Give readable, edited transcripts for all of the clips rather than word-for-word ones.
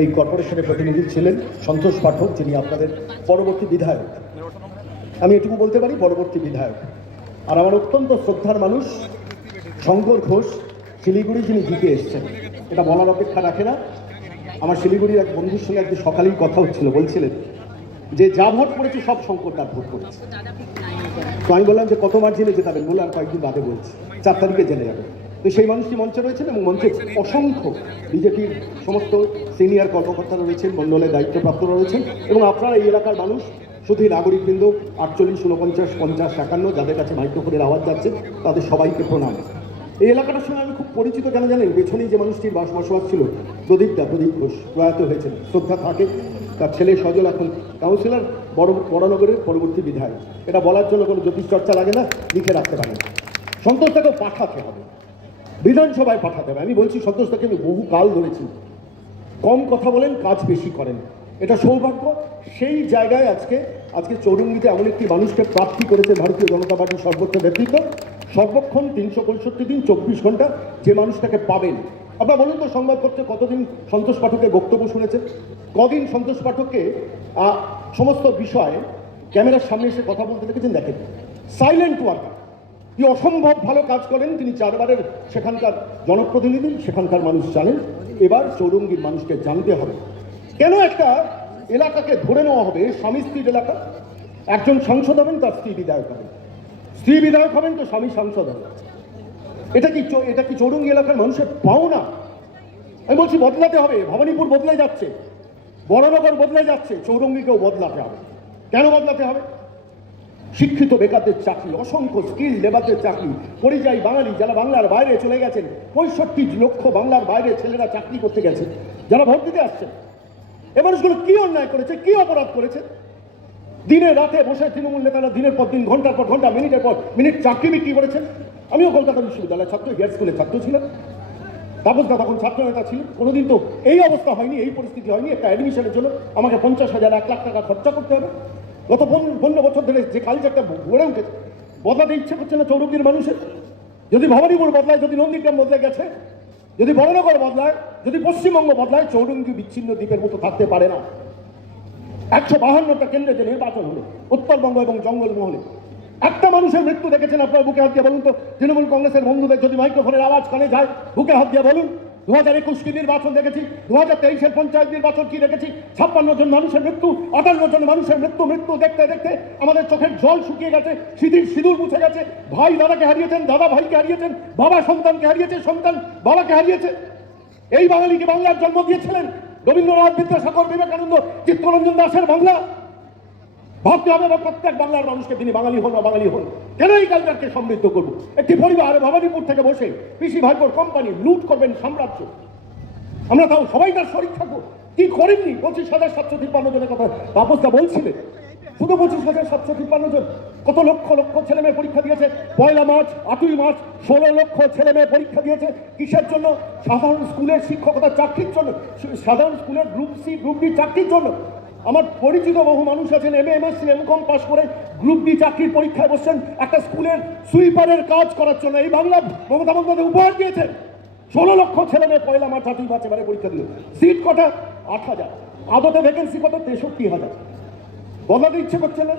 এই কর্পোরেশনের প্রতিনিধি ছিলেন সন্তোষ পাঠক, যিনি আপনাদের পরবর্তী বিধায়ক। আমি এটুকু বলতে পারি পরবর্তী বিধায়ক। আর আমার অত্যন্ত শ্রদ্ধার মানুষ শঙ্কর ঘোষ, শিলিগুড়ি, যিনি জিতে এসছেন। এটা বলার অপেক্ষা রাখে না। আমার শিলিগুড়ির এক বন্ধুর সঙ্গে একদিন সকালেই কথা হচ্ছিল, বলছিলেন যে যা ভোট করেছে সব শঙ্কর তার ভোট করেছে। তো আমি বললাম যে কত মার্জিনে জেতাবেন, বললাম কয়েকদিন বাদে বলছি, 4 তারিখে জেনে যাবে। তো সেই মানুষটি মঞ্চে রয়েছেন এবং মঞ্চে অসংখ্য বিজেপির সমস্ত সিনিয়র কর্মকর্তারা রয়েছেন, মণ্ডলের দায়িত্বপ্রাপ্তরা রয়েছেন এবং আপনারা এই এলাকার মানুষ, শুধু নাগরিকবৃন্দ 48, 49, 50, 51 যাদের কাছে মাইক্রোফোনের আওয়াজ যাচ্ছে তাদের সবাইকে প্রণাম। এই এলাকাটার সঙ্গে আমি খুব পরিচিত। কেন জানেন? পেছনেই যে মানুষটির বসবাস ছিল, প্রদীপ ঘোষ, প্রয়াত হয়েছেন, শ্রদ্ধা থাকে। তার ছেলে সজল এখন কাউন্সিলর, বড়নগরের পরবর্তী বিধায়ক। এটা বলার জন্য কোনো জ্যোতিষ চর্চা লাগে না, লিখে রাখতে পারেন। সন্তোষটাকেও পাঠাতে হবে, বিধানসভায় পাঠাতে হবে। আমি বলছি সন্তোষটাকে আমি বহু কাল ধরেছি, কম কথা বলেন, কাজ বেশি করেন, এটা সৌভাগ্য। সেই জায়গায় আজকে চৌরঙ্গিতে এমন একটি মানুষকে প্রার্থী করেছে ভারতীয় জনতা পার্টির সর্বোচ্চ নেতৃত্ব। সর্বক্ষণ 365 দিন 24 ঘন্টা যে মানুষটাকে পাবেন। আপনারা বলুন তো, সংবাদপত্রে কতদিন সন্তোষ পাঠকের বক্তব্য শুনেছেন? কদিন সন্তোষ পাঠককে সমস্ত বিষয়ে ক্যামেরার সামনে এসে কথা বলতে দেখেছেন? দেখেন, সাইলেন্ট ওয়ার্কার। কি অসম্ভব ভালো কাজ করেন তিনি। 4 বারের সেখানকার জনপ্রতিনিধি, সেখানকার মানুষ জানেন। এবার চৌরঙ্গীর মানুষকে জানতে হবে কেন একটা এলাকাকে ধরে নেওয়া হবে স্বামী স্ত্রীর এলাকা। একজন সাংসদ হবেন, তার স্ত্রী বিধায়ক হবেন, স্ত্রী বিধায়ক হবেন তো স্বামী সাংসদ হবেন। এটা কি চৌরঙ্গী এলাকার মানুষের পাওনা? আমি বলছি বদলাতে হবে। ভবানীপুর বদলে যাচ্ছে, বড়নগর বদলে যাচ্ছে, চৌরঙ্গীকেও বদলাতে হবে। কেন বদলাতে হবে? শিক্ষিত বেকারদের চাকরি, অসংখ্য স্কিল লেবারদের চাকরি, পরিযায়ী বাঙালি যারা বাংলার বাইরে চলে গেছেন, 65 লক্ষ বাংলার বাইরে ছেলেরা চাকরি করতে গেছে, যারা ভোট দিতে আসছেন। এ মানুষগুলো কি অন্যায় করেছে, কি অপরাধ করেছে? দিনে রাতে বসে তৃণমূল নেতারা দিনের পর দিন, ঘন্টার পর ঘন্টা, মিনিটের পর মিনিট চাকরি বিক্রি করেছেন। আমিও কলকাতা বিশ্ববিদ্যালয়ের ছাত্র, হেয়ার স্কুলের ছাত্র ছিলাম। তাপসদা তখন ছাত্র নেতা ছিলেন। কোনোদিন তো এই অবস্থা হয়নি, এই পরিস্থিতি হয়নি। একটা অ্যাডমিশনের জন্য আমাকে 50,000, 1 লাখ টাকা খরচা করতে হবে। গত 15 বছর ধরে যে কালচারটা গড়ে উঠেছে, বদলাতে ইচ্ছে করছে না চৌরঙ্গীর মানুষের। যদি ভবানীপুর বদলায়, যদি নন্দীগ্রাম বদলে গেছে, যদি বড়নগর বদলায়, যদি পশ্চিমবঙ্গ বদলায়, চৌরঙ্গী বিচ্ছিন্ন দ্বীপের মতো থাকতে পারে না। 152টা কেন্দ্রে যে নির্বাচন হলো উত্তরবঙ্গ এবং জঙ্গলমহলে, একটা মানুষের মৃত্যু দেখেছেন আপনার? বুকে হাত দিয়ে বলুন তো। তৃণমূল কংগ্রেসের বন্ধুদের যদি মাইক্রোফোনের আওয়াজ কানে যায়, বুকে হাত দিয়ে বলুন। 2021 কি নির্বাচন দেখেছি, 2023-এর পঞ্চায়েত নির্বাচন কি দেখেছি? 56 জন মানুষের মৃত্যু, 58 জন মানুষের মৃত্যু দেখতে দেখতে আমাদের চোখের জল শুকিয়ে গেছে, সিঁদুর মুছে গেছে। ভাই দাদাকে হারিয়েছেন, দাদা ভাইকে হারিয়েছেন, বাবা সন্তানকে হারিয়েছে, সন্তান বাবাকে হারিয়েছে। এই বাঙালিকে বাংলার জন্ম দিয়েছিলেন রবীন্দ্রনাথ, বিদ্যাসাগর, বিবেকানন্দ, চিত্তরঞ্জন দাসের বাংলা। ভাবতে হবে প্রত্যেক বাংলার মানুষকে, তিনি বাঙালি হন, অবাঙালি হন, কেন এই কালচারকে সমৃদ্ধ করবো? একটি পরিবার ভবানীপুর থেকে বসে পিসি ভাইপোর কোম্পানি লুট করবেন, সাম্রাজ্য। আমরা তাও সবাই তার শরীর থাকবো। কি করেননি? 25,753 জনের কথা তাপসদা বলছিলেন। শুধু 25,753 জন। কত লক্ষ লক্ষ ছেলে মেয়ে পরীক্ষা দিয়েছে। 1 মার্চ, 8 মার্চ 16 লক্ষ ছেলে মেয়ে পরীক্ষা দিয়েছে। কিসের জন্য? সাধারণ স্কুলের শিক্ষকতার চাকরির জন্য, সাধারণ স্কুলের গ্রুপ সি, গ্রুপ ডি চাকরির জন্য। আমার পরিচিত বহু মানুষ আছেন MA, MSc, MCom পাস করে গ্রুপ ডি চাকরির পরীক্ষায় বসছেন একটা স্কুলের সুইপারের কাজ করার জন্য। এই বাংলা মমতা বন্দ্যোপাধ্যায় উপহার দিয়েছে। 16 লক্ষ ছেলে মেয়ে 1 মার্চ, 8 মার্চ এবারে পরীক্ষা দিল। সিট কটা? 8,000। আদতে ভ্যাকেন্সি কত? 63,000। বদলাতে ইচ্ছে করছে না।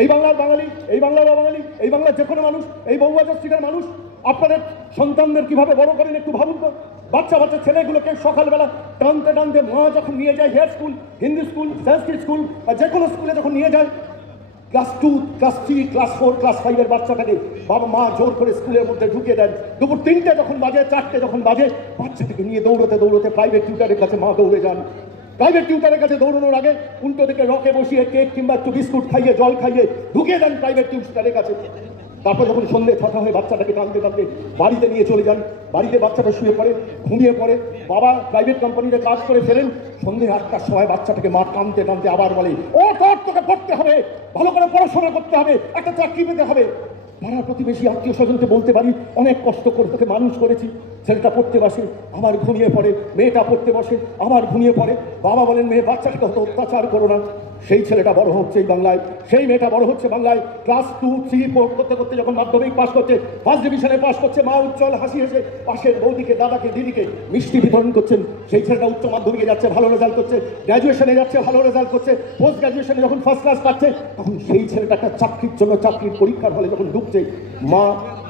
এই বাংলার বাঙালি, এই বাংলার অবাঙালি, এই বাংলার যে কোনো মানুষ, এই বহুহাজার সিটের মানুষ, আপনাদের সন্তানদের কিভাবে বড় করেন একটু ভাবুন তো। বাচ্চা ছেলেগুলোকে সকালবেলা টানতে টানতে মা যখন নিয়ে যায় হেয়ার স্কুল, হিন্দি স্কুল, সংস্কৃত স্কুল বা যে কোনো স্কুলে যখন নিয়ে যায়, ক্লাস 2, ক্লাস 3, ক্লাস 4, ক্লাস 5-এর বাচ্চাটাকে বাবা মা জোর করে স্কুলের মধ্যে ঢুকিয়ে দেন। দুপুর 3টে যখন বাজে, 4টে যখন বাজে, বাচ্চাটাকে নিয়ে দৌড়তে প্রাইভেট টিউটারের কাছে মা দৌড়ে যান। প্রাইভেট টিউটারের কাছে দৌড়ানোর আগে উল্টো দিকে রকে বসিয়ে কেক কিংবা একটু বিস্কুট খাইয়ে, জল খাইয়ে ঢুকিয়ে দেন প্রাইভেট টিউটারের কাছে। তারপর যখন সন্ধ্যে 6টা হয়ে বাচ্চাটাকে টানতে বাড়িতে নিয়ে চলে যান। বাড়িতে বাচ্চাটা শুয়ে পড়ে, ঘুমিয়ে পড়ে। বাবা প্রাইভেট কোম্পানিতে কাজ করে ফেলেন। সন্ধ্যে 8টার সময় বাচ্চাটাকে মা টানতে আবার বলে, ও তোকে পড়তে হবে, ভালো করে পড়াশোনা করতে হবে, একটা চাকরি পেতে হবে। পাড়ার প্রতিবেশী, আত্মীয় স্বজনকে বলতে পারি, অনেক কষ্ট করে তোকে মানুষ করেছি, ছেলেটা পড়তে বসে আবার ঘুমিয়ে পড়ে, মেয়েটা পড়তে বসে আবার ঘুমিয়ে পড়ে। বাবা বলেন মেয়ে বাচ্চাটাকে হয়তো অত্যাচার করো না। সেই ছেলেটা বড় হচ্ছে এই বাংলায়, সেই মেয়েটা বড় হচ্ছে বাংলায়। ক্লাস 2, 3, 4 করতে করতে যখন মাধ্যমিক পাস করছে, ফার্স্ট ডিভিশনে পাস করছে, মা উজ্জ্বল হাসি হেসে পাশের বৌদিকে, দাদাকে, দিদিকে মিষ্টি বিতরণ করছেন। সেই ছেলেটা উচ্চ মাধ্যমিকে যাচ্ছে, ভালো রেজাল্ট করছে, গ্র্যাজুয়েশনে যাচ্ছে, ভালো রেজাল্ট করছে, পোস্ট গ্র্যাজুয়েশনে যখন ফার্স্ট ক্লাস পাচ্ছে, তখন সেই ছেলেটা একটা চাকরির জন্য চাকরির পরীক্ষার হলে যখন ঢুকছে, মা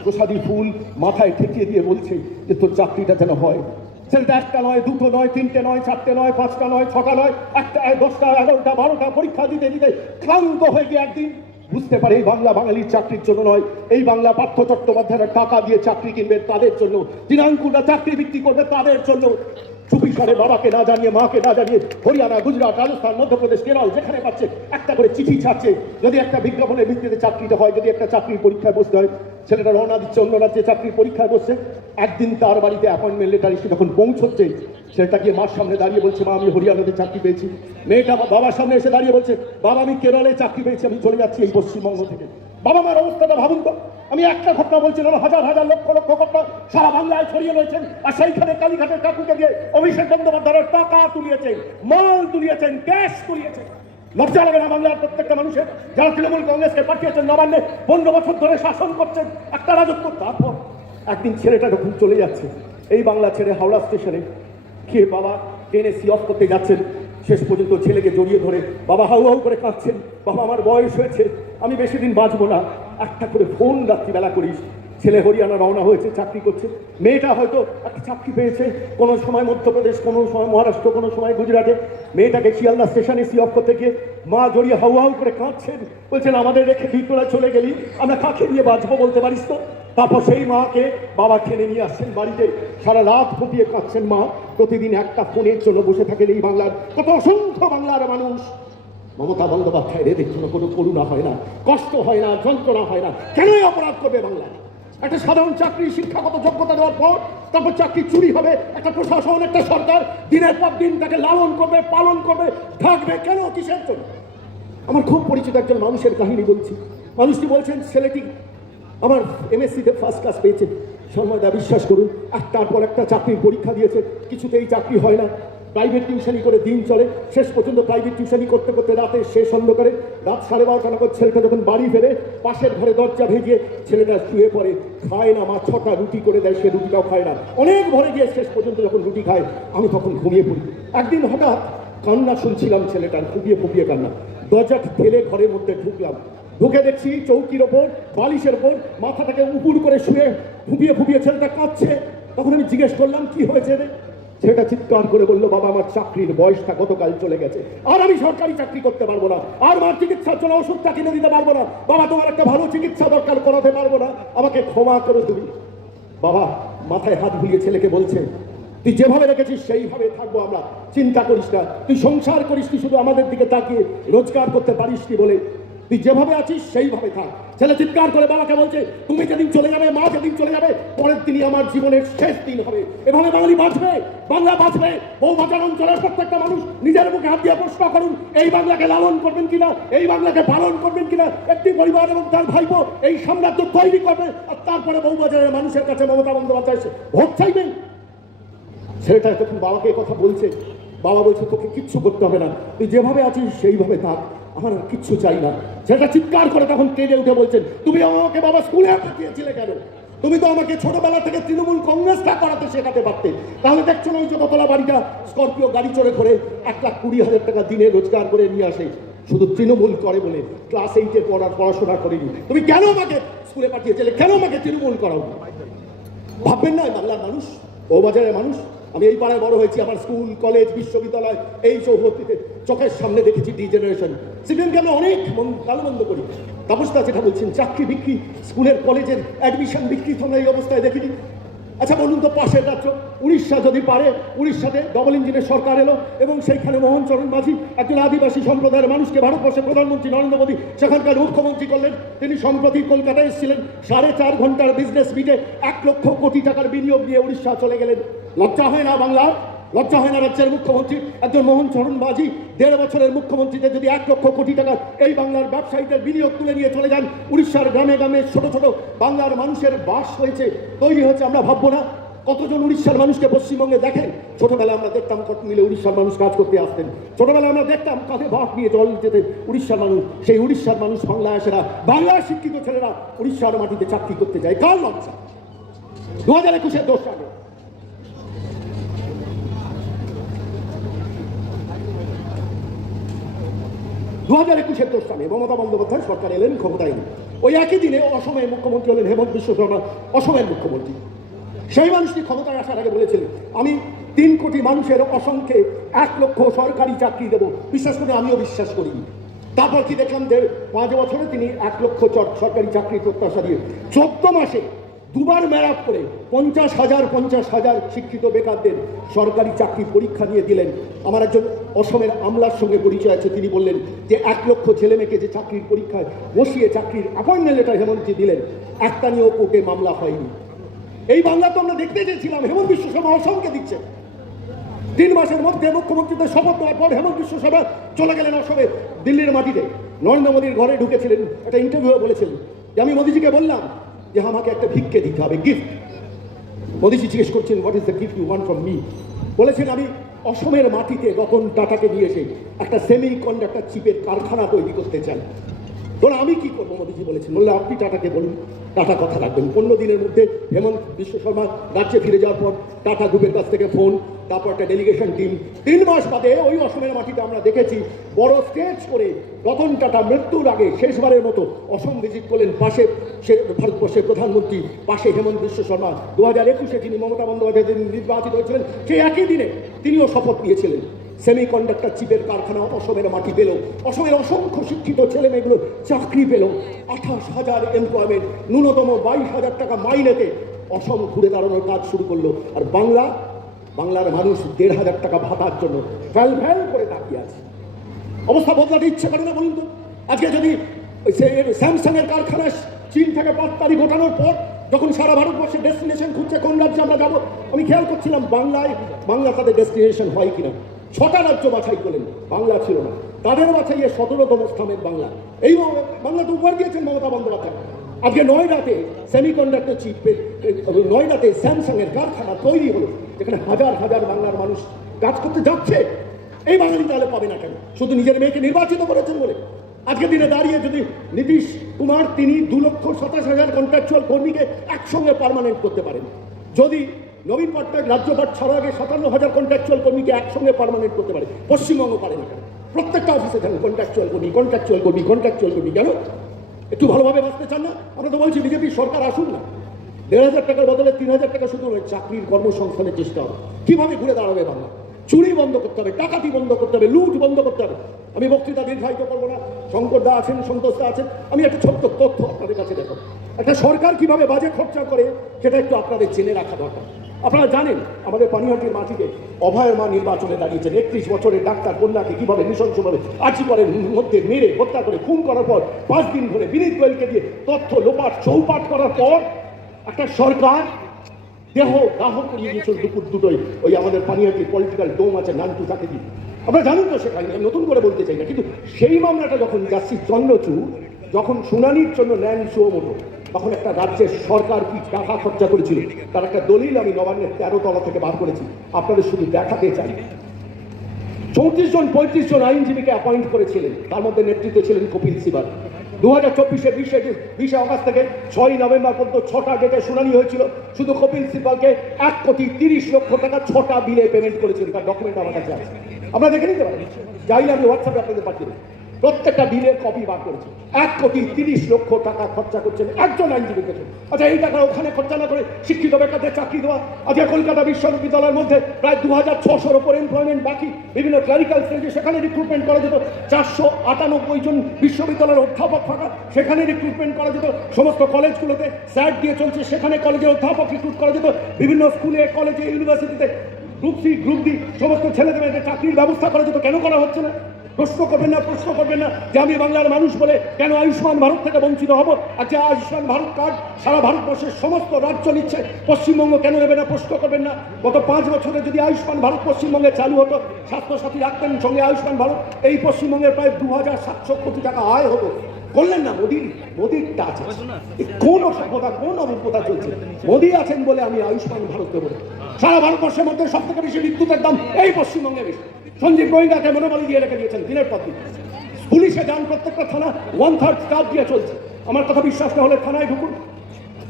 প্রসাদী ফুল মাথায় ঠেকিয়ে দিয়ে বলছে যে তোর চাকরিটা যেন হয়। ছেলেটা একটা নয়, দুটো নয়, তিনটে নয়, চারটে নয়, পাঁচটা নয়, ছটা নয়, একটা 10টা, 11টা, 12টা পরীক্ষা দিতে দিতে ক্লান্ত হয়ে গিয়ে একদিন বুঝতে পারে এই বাংলা বাঙালির চাকরির জন্য নয়, এই বাংলা পার্থ চট্টোপাধ্যায়রা টাকা দিয়ে চাকরি কিনবে তাদের জন্য, দিনাঙ্কুররা চাকরি বিক্রি করবে তাদের জন্য। চুপি করে বাবাকে না জানিয়ে, মাকে না জানিয়ে হরিয়ানা, গুজরাট, রাজস্থান, মধ্যপ্রদেশ, কেরল যেখানে পাচ্ছে একটা করে চিঠি ছাড়ছে। যদি একটা বিজ্ঞাপনের ভিত্তিতে চাকরিটা হয়, যদি একটা চাকরির পরীক্ষায় বসতে হয়, ছেলেটা রওনা দিচ্ছে অন্য রাজ্যে চাকরির পরীক্ষায় বসছে। একদিন তার বাড়িতে অ্যাপয়েন্টমেন্ট লেটার এসে যখন পৌঁছচ্ছে, ছেলেটা গিয়ে মার সামনে দাঁড়িয়ে বলছে মা আমি হরিয়ানাতে চাকরি পেয়েছি। মেয়েটা বাবার সামনে এসে দাঁড়িয়ে বলছে বাবা আমি কেরলে চাকরি পেয়েছি, আমি চলে যাচ্ছি এই পশ্চিমবঙ্গ থেকে। বাবা মার অবস্থাটা ভাবুন তো, আমি একটা ঘটনা বলছি না, হাজার হাজার লক্ষ লক্ষ ঘটনা সারা বাংলায় ছড়িয়ে রয়েছেন। আর সেইখানে কালীঘাটের কাকুকে গিয়ে অভিষেক বন্দ্যোপাধ্যায়ের টাকা তুলিয়েছেন, মাল তুলিয়েছেন, ক্যাশ তুলিয়েছেন। লজ্জা লাগে না বাংলার প্রত্যেকটা মানুষের, যারা তৃণমূল কংগ্রেসকে পাঠিয়েছেন নবান্নে, 15 বছর ধরে শাসন করছেন একটা রাজত্ব। তারপর একদিন ছেলেটা যখন চলে যাচ্ছে এই বাংলা ছেড়ে হাওড়া স্টেশনে, কে বাবা ট্রেনে সি অফ করতে যাচ্ছেন, শেষ পর্যন্ত ছেলেকে জড়িয়ে ধরে বাবা হাউ হাউ করে কাঁদছেন, বাবা আমার বয়স হয়েছে, আমি বেশি দিন বাঁচবো না, একটা করে ফোন রাত্রিবেলা করিস। ছেলে হরিয়ানা রওনা হয়েছে, চাকরি করছে, মেয়েটা হয়তো একটা চাকরি পেয়েছে, কোনো সময় মধ্যপ্রদেশ, কোনো সময় মহারাষ্ট্র, কোনো সময় গুজরাটে। মেয়েটাকে শিয়ালদা স্টেশনে সি অফ করতে গিয়ে মা জড়িয়ে হাউ হাউ করে কাঁদছেন, বলছেন আমাদের রেখে ভিতরে চলে গেলি, আমরা কাকে দিয়ে বাঁচবো বলতে পারিস তো? তারপর সেই মাকে বাবা টেনে নিয়ে আসছেন বাড়িতে, সারা রাত ফুটিয়ে কাঁদছেন মা। প্রতিদিন একটা ফোনের জন্য বসে থাকেন এই বাংলার কত অসংখ্য বাংলার মানুষ। মমতা বন্দ্যোপাধ্যায়ের এদের জন্য কোনো করুণা হয় না, কষ্ট হয় না, যন্ত্রণা হয় না। কেনই অপরাধ করবে বাংলা? একটা সাধারণ চাকরি, শিক্ষাগত যোগ্যতা দেওয়ার পর তারপর চাকরি চুরি হবে, একটা প্রশাসন, একটা সরকার দিনের পর দিন তাকে লালন করবে, পালন করবে, থাকবে কেন, কিসের জন্য? আমার খুব পরিচিত একজন মানুষের কাহিনী বলছি। মানুষটি বলছেন ছেলেটি আমার এমএসসিতে ফার্স্ট ক্লাস পেয়েছে। সন্ময়দা বিশ্বাস করুন, একটার পর একটা চাকরির পরীক্ষা দিয়েছে, কিছুতেই চাকরি হয় না। প্রাইভেট টিউশনি করে দিন চলে, শেষ পর্যন্ত প্রাইভেট টিউশনি করতে করতে রাতে শেষ অন্ধকারে রাত 12:30 নাগাদ ছেলেটা যখন বাড়ি ফেরে, পাশের ঘরে দরজা ভেঙে ছেলেটা শুয়ে পড়ে, খায় না, মা 6টা রুটি করে দেয়, সে রুটিটাও খায় না, অনেক ঘরে গিয়ে শেষ পর্যন্ত যখন রুটি খায় আমি তখন ঘুমিয়ে পড়ি। একদিন হঠাৎ কান্না শুনছিলাম ছেলেটার, ফুপিয়ে ফুপিয়ে কান্না। দরজা ঠেলে ঘরের মধ্যে ঢুকলাম, ঢুকে দেখছি চৌকির ওপর, বালিশের ওপর মাথাটাকে উপুর করে শুয়ে ফুপিয়ে ফুপিয়ে ছেলেটা কাঁদছে। তখন আমি জিজ্ঞেস করলাম কি হয়েছে রে? ছেলেটা চিৎকার করে বললো বাবা আমার চাকরির বয়সটা গতকাল চলে গেছে, আর আমি সরকারি চাকরি করতে পারবো না, আর মার চিকিৎসার জন্য ওষুধটা কিনে দিতে পারবো না, বাবা তোমার একটা ভালো চিকিৎসা দরকার, করাতে পারবো না, আমাকে ক্ষমা করে তুমি। বাবা মাথায় হাত বুলিয়ে ছেলেকে বলছে তুই যেভাবে রেখেছিস সেইভাবে থাকবো আমরা, চিন্তা করিস না, তুই সংসার করিস নি শুধু আমাদের দিকে তাকিয়ে, রোজগার করতে পারিস নি বলে, তুই যেভাবে আছিস সেইভাবে থাক। ছেলে চিৎকার করে বাবাকে বলছে তুমি যেদিন চলে যাবে, মা যেদিন চলে যাবে, পরের দিনই আমার জীবনের শেষ দিন হবে। এভাবে বাঙালি বাঁচবে, বাংলা বাঁচবে। বউবাজার অঞ্চলের প্রত্যেকটা মানুষ নিজের মুখে হাত দিয়ে প্রশ্ন করুন, এই বাংলাকে লালন করবেন কিনা, এই বাংলাকে পালন করবেন কিনা? একটি পরিবার এবং তার ভাইপো এই সাম্রাজ্য তৈরি করবে, আর তারপরে বউবাজারের মানুষের কাছে মমতা বন্দ্যোপাধ্যায় ভোট চাইবেন। ছেলেটা তখন বাবাকে কথা বলছে, বাবা বলছে তোকে কিচ্ছু করতে হবে না, তুই যেভাবে আছিস সেইভাবে থাক, আমার কিচ্ছু চাই না। ছেলেটা চিৎকার করে তখন কেঁদে উঠে বলছেন তুমি আমাকে বাবা স্কুলে পাঠিয়েছিলে কেন? তুমি তো আমাকে ছোটবেলা থেকে তৃণমূল কংগ্রেসটা করাতে শেখাতে পারতে। তাহলে দেখছো না ওই যে দোতলা বাড়িটা, স্করপিও গাড়ি চড়ে করে 1,20,000 টাকা দিনে রোজগার করে নিয়ে আসে, শুধু তৃণমূল করে বলে, ক্লাস 8-এ পড়াশোনা করেনি। তুমি কেন আমাকে স্কুলে পাঠিয়েছিলে, কেন আমাকে তৃণমূল করাও? ভাববেন না বাংলার মানুষ, বউবাজারের মানুষ। আমি এই পাড়ায় বড় হয়েছি, আমার স্কুল, কলেজ, বিশ্ববিদ্যালয় এই চৌহদ্দিতে চোখের সামনে দেখেছি ডিজেনারেশন। সিপিএমকে আমরা অনেক গালমন্দ করি, তাপসদা যেটা বলছেন চাকরি বিক্রি, স্কুলের কলেজের অ্যাডমিশন বিক্রি তো এই অবস্থায় দেখিনি। আচ্ছা বলুন তো, পাশের রাজ্য উড়িষ্যা যদি পারে, উড়িষ্যাতে ডবল ইঞ্জিনের সরকার এলো এবং সেইখানে মোহন চরণ মাঝি একজন আদিবাসী সম্প্রদায়ের মানুষকে ভারতবর্ষের প্রধানমন্ত্রী নরেন্দ্র মোদী সেখানকার মুখ্যমন্ত্রী করলেন। তিনি সম্প্রতি কলকাতায় এসেছিলেন, 4.5 ঘন্টার বিজনেস মিটে 1 লক্ষ কোটি টাকার বিনিয়োগ নিয়ে উড়িষ্যা চলে গেলেন। লজ্জা হয় না বাংলার? লজ্জা হয় না রাজ্যের মুখ্যমন্ত্রী? একজন মোহন চরণ মাঝি 1.5 বছরের মুখ্যমন্ত্রীতে যদি 1 লক্ষ কোটি টাকা এই বাংলার ব্যবসায়ীদের বিনিয়োগ তুলে নিয়ে চলে যান, উড়িষ্যার গ্রামে গ্রামে ছোট ছোট বাংলার মানুষের বাস হয়েছে, তৈরি হয়েছে, আমরা ভাববো না? কতজন উড়িষ্যার মানুষকে পশ্চিমবঙ্গে দেখেন? ছোটবেলায় আমরা দেখতাম কত মিলে উড়িষ্যার মানুষ কাজ করতে আসতেন, ছোটবেলায় আমরা দেখতাম কাঁধে ভাত নিয়ে জল যেতে উড়িষ্যার মানুষ। সেই উড়িষ্যার মানুষ বাংলায় আসে না, বাংলায় শিক্ষিত ছেলেরা উড়িষ্যার মাটিতে চাকরি করতে যায়। কার লজ্জা? 2021-এর দোষ আগে 2021-এর দোষ সালে মমতা বন্দ্যোপাধ্যায় সরকার এলেন, ক্ষমতায় এলেন। ওই একই দিনে অসমের মুখ্যমন্ত্রী হলেন হেমন্ত বিশ্ব শর্মা, অসমের মুখ্যমন্ত্রী। সেই মানুষটি ক্ষমতায় আসার আগে বলেছিলেন, আমি 3 কোটি মানুষের অসংখ্যে 1 লক্ষ সরকারি চাকরি দেবো। বিশ্বাস করে আমিও বিশ্বাস করিনি। তারপর কি দেখলাম, 5 বছরে তিনি 1 লক্ষ সরকারি চাকরির প্রত্যাশা দিয়ে 14 মাসে 2বার মেরাপ করে 50,000 শিক্ষিত বেকারদের সরকারি চাকরি পরীক্ষা নিয়ে দিলেন। আমার একজন অসমের আমলার সঙ্গে পরিচয় আছে, তিনি বললেন যে 1 লক্ষ ছেলে মেয়েকে যে চাকরির পরীক্ষায় বসিয়ে চাকরির অ্যাপয়েন্টমেন্ট লেটার হেমন্তজি দিলেন, একটা নিয়েও কোর্টে মামলা হয়নি। এই বাংলা তো আমরা দেখতে চেয়েছিলাম, হেমন্ত বিশ্ব শর্মা অসমকে দিচ্ছে। 3 মাসের মধ্যে মুখ্যমন্ত্রীদের শপথ দেওয়ার পর হেমন্ত বিশ্ব শর্মা চলে গেলেন অসমে, দিল্লির মাটিতে। নরেন্দ্র মোদীর ঘরে ঢুকেছিলেন, একটা ইন্টারভিউ বলেছিলেন যে আমি মোদীজিকে বললাম যে আমাকে একটা ভিক্ষে দিতে হবে, গিফট। মোদীজি জিজ্ঞেস করছেন, what is the gift you want from me? বলেছেন আমি অসমের মাটিতে রতন টাটাকে নিয়ে এসে একটা সেমি কন্ডাক্টর চিপের কারখানা তৈরি করতে চাই। ধরো আমি কি করবো? মোদীজি বলেছেন, বললে আপনি টাটাকে বলুন, টাটা কথা রাখবেন। 15 দিনের মধ্যে হেমন্ত বিশ্ব শর্মা রাজ্যে ফিরে যাওয়ার পর টাটা গ্রুপের কাছ থেকে ফোন, তারপর একটা ডেলিগেশন টিম। 3 মাস বাদে ওই অসমের মাটিতে আমরা দেখেছি বড় স্টেজ করে রতন টাটা মৃত্যুর আগে শেষবারের মতো অসম ভিজিট করলেন। পাশে সে ভারতবর্ষের প্রধানমন্ত্রী, পাশে হেমন্ত বিশ্ব শর্মা। 2021-এ যিনি মমতা বন্দ্যোপাধ্যায় নির্বাচিত হয়েছিলেন, সেই একই দিনে তিনিও শপথ নিয়েছিলেন। সেমি কন্ডাক্টর চিপের কারখানা অসমের মাটি পেল, অসমের অসংখ্য শিক্ষিত ছেলে মেয়েগুলো চাকরি পেল। 28,000 এমপ্লয়মেন্ট, ন্যূনতম 22,000 টাকা মাইনেতে অসম ঘুরে দাঁড়ানোর কাজ শুরু করলো। আর বাংলার মানুষ 1,500 টাকা ভাতার জন্য ফ্যাল ফ্যাল করে তাকিয়ে আছে। অবস্থা বদলাতে ইচ্ছে করে না বলুন তো? আজকে যদি স্যামসাংয়ের কারখানা চীন থেকে পাটতারি ঘটানোর পর যখন সারা ভারতবর্ষে ডেস্টিনেশন খুঁজছে কোন রাজ্যে আমরা যাবো, আমি খেয়াল করছিলাম বাংলা তাদের ডেস্টিনেশন হয় কিনা। 6টা রাজ্য বাছাই করলেন, বাংলা ছিল না। তাদের বাছাইয়ে 17তম স্থানের বাংলা। এই বাংলাতে উপহার দিয়েছেন মমতা বন্দ্যোপাধ্যায়। আজকে নয়ডাতে সেমিকন্ডাক্টর চিপের, নয়ডাতে স্যামসাংয়ের কারখানা তৈরি হলো, যেখানে হাজার বাংলার মানুষ কাজ করতে যাচ্ছে। এই বাঙালি তাহলে পাবে না কেন? শুধু নিজের মেয়েকে নির্বাচিত করেছেন বলে? আজকের দিনে দাঁড়িয়ে যদি নীতিশ কুমার তিনি 2,27,000 কন্ট্রাকচুয়াল কর্মীকে একসঙ্গে পার্মানেন্ট করতে পারেন, যদি নবীন পট্টনায়ক রাজ্যপাট ছাড়ার আগে 57,000 কন্ট্রাকচুয়াল কর্মীকে একসঙ্গে পার্মানেন্ট করতে পারে, পশ্চিমবঙ্গ পারে না কেন? প্রত্যেকটা অফিসে যান কন্ট্রাকচুয়াল কর্মী। কেন? একটু ভালোভাবে বাঁচতে চান না? আমরা তো বলছি বিজেপির সরকার আসুন না, 1,500 টাকার বদলে 3,000 টাকা শুধু চাকরির কর্মসংস্থানের চেষ্টা হবে। কিভাবে ঘুরে দাঁড়াবে বাংলা? চুরি বন্ধ করতে হবে, ডাকাতি বন্ধ করতে হবে, লুট বন্ধ করতে হবে। আমি বক্তৃতা দীর্ঘায়িত করবো না, শঙ্কর দা আছেন, সন্তোষ দা আছেন। আমি একটা ছোট্ট তথ্য আপনাদের কাছে দেখাবো। একটা সরকার কিভাবে বাজে খরচা করে সেটা একটু আপনাদের জেনে রাখা দরকার। আপনারা জানেন আমাদের পানিহাটির মাটিতে অভয়ের মা নির্বাচনে দাঁড়িয়েছেন। 31 বছরের ডাক্তার কন্যাকে কিভাবে নৃশংসভাবে আর্চিকরের মধ্যে মেরে হত্যা করে খুন করার পর 5 দিন ধরে বিনীত গোয়েলকে দিয়ে তথ্য লোপাট চৌপাট করার পর একটা সরকার দেহ দাহ করিয়ে দিয়েছিল দুপুর 2টোয় ওই আমাদের পানিহাটির পলিটিক্যাল ডোম আছে নান্টু, তাকে দিয়ে। আমরা জানুন তো সেখানে, আমি নতুন করে বলতে চাই না, কিন্তু সেই মামলাটা যখন জাস্টিস চন্দ্রচূড় যখন শুনানির জন্য নেন সুমোটো, তখন একটা রাজ্যের সরকার কি টাকা খরচা করেছিল তার একটা দলিল আমি নবান্নের 13 তলা থেকে বার করেছি, আপনাদের শুধু দেখাতে চাই। 35 জন আইনজীবীকে অ্যাপয়েন্ট করেছিলেন, তার মধ্যে নেতৃত্বে ছিলেন কপিল সিবাল। 2024-এর 20 আগস্ট থেকে 6 নভেম্বর পর্যন্ত 6টা ডেটে শুনানি হয়েছিল। শুধু কপিল সিবালকে 1,30,00,000 টাকা 6টা বিলে পেমেন্ট করেছিল, তার ডকুমেন্ট আমার কাছে আছে, আপনারা দেখে নিতে পারেন। চাইলে আমি হোয়াটসঅ্যাপে আপনাদের পাঠিয়ে দেবো। প্রত্যেকটা বিলের কপি বার করেছে। 1,30,00,000 টাকা খরচা করছেন একজন আইনজীবীর কাছে। আচ্ছা, এই টাকা ওখানে খরচা না করে শিক্ষিত বেকারদের চাকরি দেওয়া। আজকে কলকাতা বিশ্ববিদ্যালয়ের মধ্যে প্রায় 2,600-র উপর এমপ্লয়মেন্ট বাকি, বিভিন্ন ক্লারিক্যাল স্টেজে সেখানে রিক্রুটমেন্ট করা যেত। 498 জন বিশ্ববিদ্যালয়ের অধ্যাপক ফাঁকা, সেখানে রিক্রুটমেন্ট করা যেত। সমস্ত কলেজগুলোতে স্যাট দিয়ে চলছে, সেখানে কলেজের অধ্যাপক রিক্রুট করা যেত। বিভিন্ন স্কুলে, কলেজে, ইউনিভার্সিটিতে গ্রুপ সি গ্রুপ ডি সমস্ত ছেলেদের মেয়েদের চাকরির ব্যবস্থা করা যেত, কেন করা হচ্ছে না? প্রশ্ন করবেন না যে আমি বাংলার মানুষ বলে কেন আয়ুষ্মান ভারত থেকে বঞ্চিত হব? আর যে আয়ুষ্মান ভারত কার্ড সারা ভারতবর্ষের সমস্ত রাজ্য নিচ্ছে, পশ্চিমবঙ্গ কেন নেবে না? প্রশ্ন করবেন না গত 5 বছরে যদি আয়ুষ্মান ভারত পশ্চিমবঙ্গে চালু হতো, স্বাস্থ্যসাথী রাখতেন সঙ্গে আয়ুষ্মান ভারত, এই পশ্চিমবঙ্গের প্রায় 2700 কোটি টাকা আয় হতো। করলেন না। মোদির টাচ কোন অসভ্যতা, কোন অভ্যতা চলছে? মোদি আছেন বলে আমি আয়ুষ্মান ভারত দেবো। সারা ভারতবর্ষের মধ্যে সব থেকে বেশি বিদ্যুতের দাম এই পশ্চিমবঙ্গে বেশি। সঞ্জীব গোয়েঙ্কাকে মনোবল দিয়ে রেখে দিয়েছেন দিনের পর দিন। পুলিশে যান, প্রত্যেকটা থানা 1/3 স্টাফ দিয়ে চলছে। আমার কথা বিশ্বাস না হলে থানায় ঢুকুন,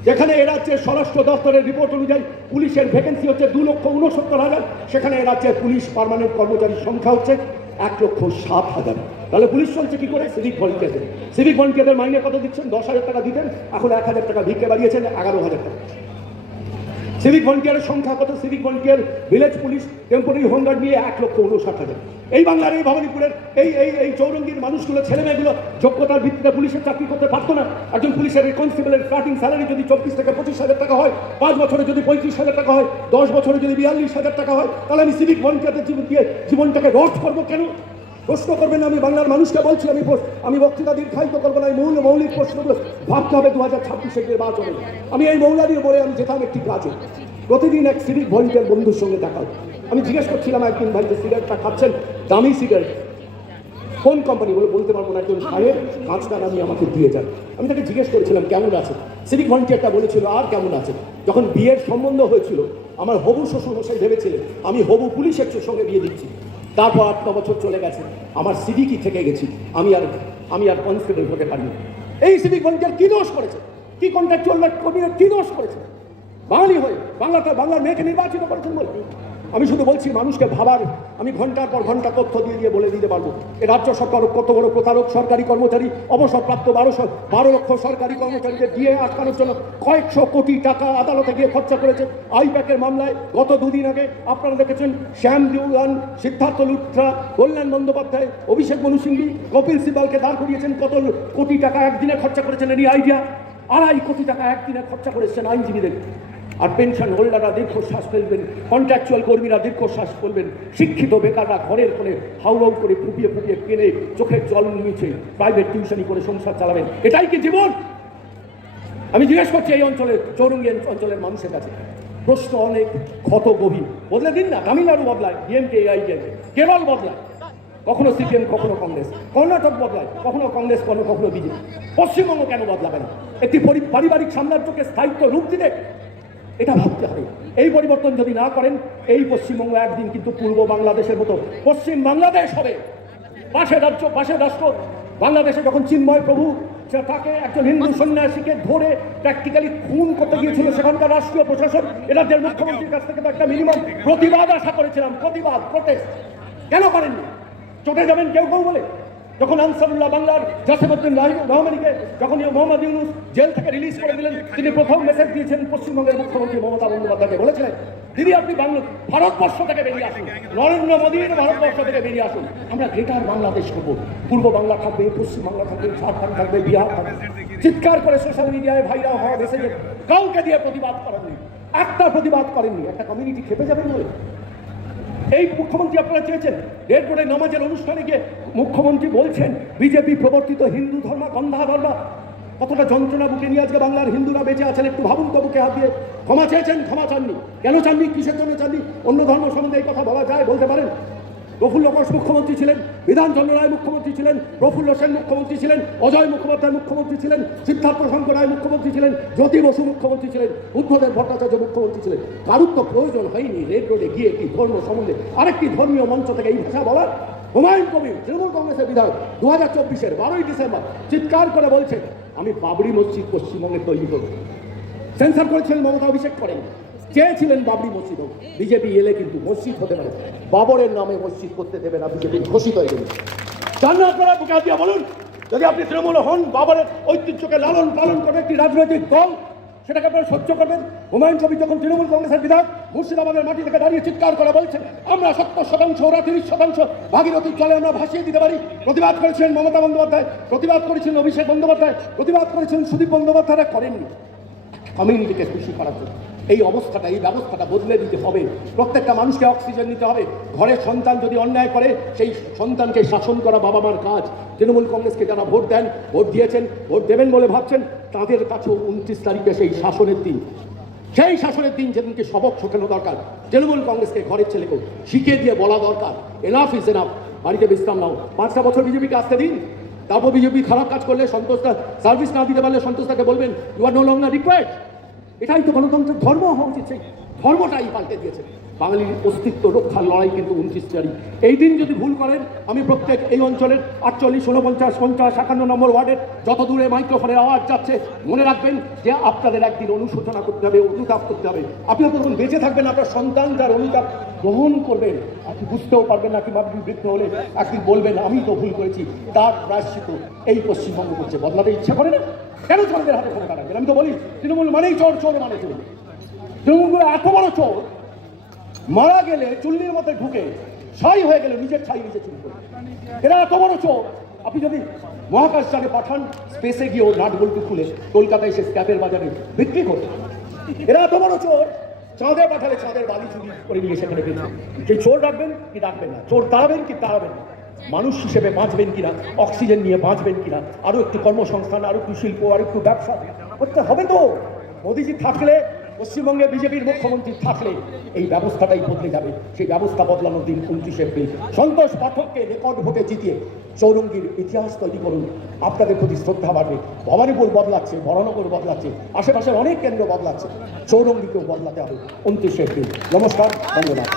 যেখানে এ রাজ্যের স্বরাষ্ট্র দপ্তরের রিপোর্ট অনুযায়ী পুলিশের ভ্যাকেন্সি হচ্ছে 2,69,000, সেখানে এ রাজ্যের পুলিশ পার্মানেন্ট কর্মচারীর সংখ্যা হচ্ছে 1,07,000। তাহলে পুলিশ চলছে কি করে? সিভিক ভলেন্টিয়ারদের মাইনে কত দিচ্ছেন? 10,000 টাকা দিতেন, এখন 1,000 টাকা ভিক্ষে বাড়িয়েছেন 11,000 টাকা। সিভিক ভলেন্টিয়ারের সংখ্যা কত? Civic volunteer, village police, temporary home guard নিয়ে 1,59,000। এই বাংলার এই ভবানীপুরের এই চৌরঙ্গির মানুষগুলো, ছেলেমেয়েগুলো যোগ্যতার ভিত্তিতে পুলিশের চাকরি করতে পারতো না। একজন পুলিশের কনস্টেবলের স্টার্টিং স্যালারি যদি 24 থেকে 25,000 টাকা হয়, 5 বছরে যদি 35,000 টাকা হয়, 10 বছরে যদি 42,000 টাকা হয়, তাহলে আমি সিভিক ভলেন্টিয়ারদের জীবনটাকে রদ করবো কেন? প্রশ্ন করবেন। আমি বাংলার মানুষকে বলছি, আমি বক্তৃতা দীর্ঘায়িত করবো না। এই মৌলিক প্রশ্নগুলো ভাবতে হবে 2026-এর নির্বাচনে। আমি এই মৌলারি বলে আমি যেতাম একটি কাজে, প্রতিদিন এক সিভিক ভলেন্টিয়ার বন্ধুর সঙ্গে দেখা। আমি জিজ্ঞেস করছিলাম একদিন, ভাই যে সিগারেটটা খাচ্ছেন, দামি সিগারেট, কোন কোম্পানি? বলতে পারবো না। একজন সাহেব কাঁচটা নামিয়ে আমাকে দিয়ে যান। আমি তাকে জিজ্ঞেস করেছিলাম কেমন আছে। সিভিক ভলেন্টিয়ারটা বলেছিল আর কেমন আছে। যখন বিয়ের সম্বন্ধ হয়েছিল, আমার হবু শ্বশুর মশাই ভেবেছিলেন আমি হবু পুলিশের সঙ্গে বিয়ে দিচ্ছি। তারপর 8-9 বছর চলে গেছে, আমার সিভিকই থেকে গেছি, আমি আর কনস্টেবল হতে পারিনি। এই সিভিক ভলেন্টিয়ার কি দোষ করেছে? কি কন্ট্রাকচুয়াল কর্মীরা কি দোষ করেছে? বাঙালি হয়ে বাংলার মেয়েকে নির্বাচিত করেছেন বলে। আমি শুধু বলছি মানুষকে ভাবার। আমি ঘন্টার পর ঘন্টা তথ্য দিয়ে বলে দিতে পারবো এ রাজ্য সরকার কত বড় প্রতারক। সরকারি কর্মচারী, অবসরপ্রাপ্ত 12 লক্ষ সরকারি কর্মচারীদের দিয়ে আটকানোর জন্য কয়েকশো কোটি টাকা আদালতে গিয়ে খরচা করেছে। আইপ্যাকের মামলায় গত 2 দিন আগে আপনারা দেখেছেন শ্যাম দেওয়ান, সিদ্ধার্থ লুথরা, কল্যাণ বন্দ্যোপাধ্যায়, অভিষেক মনু সিংভি, কপিল সিবালকে দাঁড় করিয়েছেন। কত কোটি টাকা একদিনে খরচা করেছেন এরই আইডিয়া? 2.5 কোটি টাকা একদিনে খরচা করেছেন আইনজীবীদের। আর পেনশন হোল্ডাররা দীর্ঘশ্বাস ফেলবেন, কন্ট্রাকচুয়াল কর্মীরা দীর্ঘশ্বাস ফেলবেন, শিক্ষিত বেকাররা ঘরের কোণে হাউহাউ করে ফুপিয়ে কেনে চোখের জল নিচে প্রাইভেট টিউশনি করে সংসার চালাবেন। এটাই কি জীবন? আমি জিজ্ঞেস করছি এই অঞ্চলের, চৌরঙ্গী অঞ্চলের মানুষের কাছে। প্রশ্ন অনেক, ক্ষত গভীর। বদলে দিন না। তামিলনাড়ু বদলায় ডিএমকে, এআইডিএমকে, কেরল বদলায়, কখনো সিপিএম, কখনো কংগ্রেস, কর্ণাটক বদলায়, কখনো কংগ্রেস, কখনো বিজেপি। পশ্চিমবঙ্গ কেন বদলাবে না? একটি পারিবারিক সাম্রাজ্যকে স্থায়িত্ব রূপ দিতে এটা ভাবতে হবে। এই পরিবর্তন যদি না করেন, এই পশ্চিমবঙ্গ একদিন কিন্তু পূর্ব বাংলাদেশের মতো পশ্চিম বাংলাদেশ হবে। পাশের রাষ্ট্র বাংলাদেশে যখন চিন্ময় প্রভু তাকে একজন হিন্দু সন্ন্যাসীকে ধরে প্র্যাকটিক্যালি খুন করতে গিয়েছিল সেখানকার রাষ্ট্রীয় প্রশাসন, রাজ্যের মুখ্যমন্ত্রীর কাছ থেকে তো একটা মিনিমাম প্রতিবাদ আশা করেছিলাম। প্রোটেস্ট কেন করেননি? চটে যাবেন কেউ বলে। যখন আনসারুল্লাহ বাংলার জাসেমউদ্দিন রহমানিকে যখন মোহাম্মদ ইউনূস জেল থেকে রিলিজ করে দিলেন, তিনি প্রথম মেসেজ দিয়েছেন পশ্চিমবঙ্গের মুখ্যমন্ত্রী মমতা বন্দ্যোপাধ্যায়কে। বলেছিলেন, দিদি আপনি ভারতবর্ষ থেকে বেরিয়ে আসুন, নরেন্দ্র মোদীর ভারতবর্ষ থেকে বেরিয়ে আসুন, আমরা গ্রেটার বাংলাদেশ করবো। পূর্ব বাংলা থাকবে, পশ্চিম বাংলা থাকবে, ঝাড়খণ্ড থাকবে, বিহার থাকবে। চিৎকার করে সোশ্যাল মিডিয়ায় ভাইরাল হওয়া মেসেজে কাউকে দিয়ে প্রতিবাদ করেননি, একটা প্রতিবাদ করেননি। একটা কমিউনিটি খেপে যাবেন বলে এই মুখ্যমন্ত্রী আপনারা চেয়েছেন। রেড রোডে নামাজের অনুষ্ঠানে গিয়ে মুখ্যমন্ত্রী বলছেন বিজেপি প্রবর্তিত হিন্দু ধর্ম গন্ধা ধর্ম। কতটা যন্ত্রণা বুকে নিয়ে আজকে বাংলার হিন্দুরা বেঁচে আছেন একটু ভাবুন তো। বুকে হাত দিয়ে ক্ষমা চেয়েছেন, ক্ষমা চাননি। কেন চাননি? কিসের জন্য চাননি? অন্য ধর্ম সম্বন্ধে এই কথা বলা যায়? বলতে পারেন? প্রফুল্ল ঘোষ মুখ্যমন্ত্রী ছিলেন, বিধানচন্দ্র রায় মুখ্যমন্ত্রী ছিলেন, প্রফুল্ল সেন মুখ্যমন্ত্রী ছিলেন, অজয় মুখোপাধ্যায় মুখ্যমন্ত্রী ছিলেন, সিদ্ধার্থ শঙ্কর রায় মুখ্যমন্ত্রী ছিলেন, জ্যোতি বসু মুখ্যমন্ত্রী ছিলেন, বুদ্ধদেব ভট্টাচার্য মুখ্যমন্ত্রী ছিলেন। কারুর তো প্রয়োজন হয়নি রেড রোডে গিয়ে একটি ধর্ম সম্বন্ধে আরেকটি ধর্মীয় মঞ্চ থেকে এই ভাষা বলার। হুমায়ুন কবির তৃণমূল কংগ্রেসের বিধায়ক 2024-এর 12ই ডিসেম্বর চিৎকার করে বলছেন আমি বাবরি মসজিদ পশ্চিমবঙ্গে তৈরি করব। সেন্সার করেছিলেন মমতা, অভিষেক করেন, চেয়েছিলেন বাবরি মসজিদ হোক। বিজেপি এলে কিন্তু মসজিদ হতে পারে, বাবরের নামে মসজিদ করতে দেবে না, বিজেপি ঘোষিত হয়ে যাবে। জান না আপনারা বুকে হাত দিয়ে বলুন, যদি আপনি তৃণমূল হন, বাবরের ঐতিহ্যকে লালন পালন করে একটি রাজনৈতিক দল, সেটাকে আপনারা সহ্য করবেন? হুমায়ুন কবির যখন তৃণমূল কংগ্রেসের বিধায়ক মুর্শিদাবাদের মাটি থেকে দাঁড়িয়ে চিৎকার করে বলছেন আমরা 70% ওরা 30% ভাগীরথীর জলে আমরা ভাসিয়ে দিতে পারি। প্রতিবাদ করেছিলেন মমতা বন্দ্যোপাধ্যায়, প্রতিবাদ করেছিলেন অভিষেক বন্দ্যোপাধ্যায়, প্রতিবাদ করেছিলেন সুদীপ বন্দ্যোপাধ্যায়রা করেননি কমিউনিটিকে খুশি করার জন্য। এই অবস্থাটা, এই ব্যবস্থাটা বদলে দিতে হবে। প্রত্যেকটা মানুষকে অক্সিজেন নিতে হবে। ঘরের সন্তান যদি অন্যায় করে, সেই সন্তানকে শাসন করা বাবা মার কাজ। তৃণমূল কংগ্রেসকে যারা ভোট দেন, ভোট দিয়েছেন, ভোট দেবেন বলে ভাবছেন, তাদের কাছেও 29 তারিখে সেই শাসনের দিন, সেই শাসনের দিন যেদিনকে সবক শেখানো দরকার। তৃণমূল কংগ্রেসকে ঘরের ছেলেকেও শিখিয়ে দিয়ে বলা দরকার, এনাফ ইজ এনাফ, বাড়িতে বিশ্রাম নাও। 5টা বছর বিজেপিকে আসতে দিন, তারপর বিজেপি খারাপ কাজ করলে, সন্তোষটা সার্ভিস না দিতে পারলে সন্তোষটাকে বলবেন you are no longer required. এটাই তো গণতন্ত্রের ধর্ম হওয়া উচিত। সেই ধর্মটাই পাল্টে দিয়েছে। বাঙালির অস্তিত্ব রক্ষার লড়াই কিন্তু 29 তারিখ। এই দিন যদি ভুল করেন, আমি প্রত্যেক এই অঞ্চলের 48, 49, 50, 51 নম্বর ওয়ার্ডের যত দূরে মাইক্রোফোনের আওয়াজ যাচ্ছে, মনে রাখবেন যে আপনাদের একদিন অনুশোচনা করতে হবে, অনুতাপ করতে হবে। আপনি যখন বেঁচে থাকবেন, আপনার সন্তান তার অনুতাপ গ্রহণ করবেন। আপনি বুঝতেও পারবেন না, কিংবা আপনি বৃদ্ধ হলে একদিন বলবেন আমি তো ভুল করেছি। তার প্রায়শ্চিত এই পশ্চিমবঙ্গ করছে। বদলাতে ইচ্ছা করে না? কেন চোরদের হাতে ক্ষমতা রাখবেন? আমি তো বলি তৃণমূল মানেই চোর, চোর মানে চোর। তৃণমূলগুলো এত বড় চোর, মারা গেলে চুল্লির মধ্যে ঢুকে ছাই হয়ে গেলে নিজের ছাই নিজে চুরি করে। এরা এত বড় চোর, আপনি যদি মহাকাশযানে পাঠান, স্পেসে গিয়েও নাট বল্টু খুলে কলকাতায় এসে স্ক্র্যাপের বাজারে বিক্রি করে। এরা এত বড় চোর, চাঁদে পাঠালে চাঁদের বালি চুরি করে নিয়ে সেখানে বেঁচে। সেই চোর রাখবেন কি রাখবেন না? চোর তাড়াবেন কি তাড়াবেন না? মানুষ হিসেবে বাঁচবেন কিনা, অক্সিজেন নিয়ে বাঁচবেন কিনা, আরো একটু কর্মসংস্থান, আরো একটু শিল্প, আরো একটু ব্যবসা করতে হবে তো। মোদীজি থাকলে, পশ্চিমবঙ্গে বিজেপির মুখ্যমন্ত্রী থাকলে এই ব্যবস্থাটাই বদলে যাবে। সেই ব্যবস্থা বদলানোর দিন 29 এপ্রিল। সন্তোষ পাঠককে রেকর্ড ভোটে জিতিয়ে চৌরঙ্গীর ইতিহাস তৈরি করুন। আপনাদের প্রতি শ্রদ্ধা বাড়বে। ভবানীপুর বদলাচ্ছে, বরানগর বদলাচ্ছে, আশেপাশের অনেক কেন্দ্র বদলাচ্ছে, চৌরঙ্গীকেও বদলাতে হবে 29 এপ্রিল। নমস্কার, ধন্যবাদ।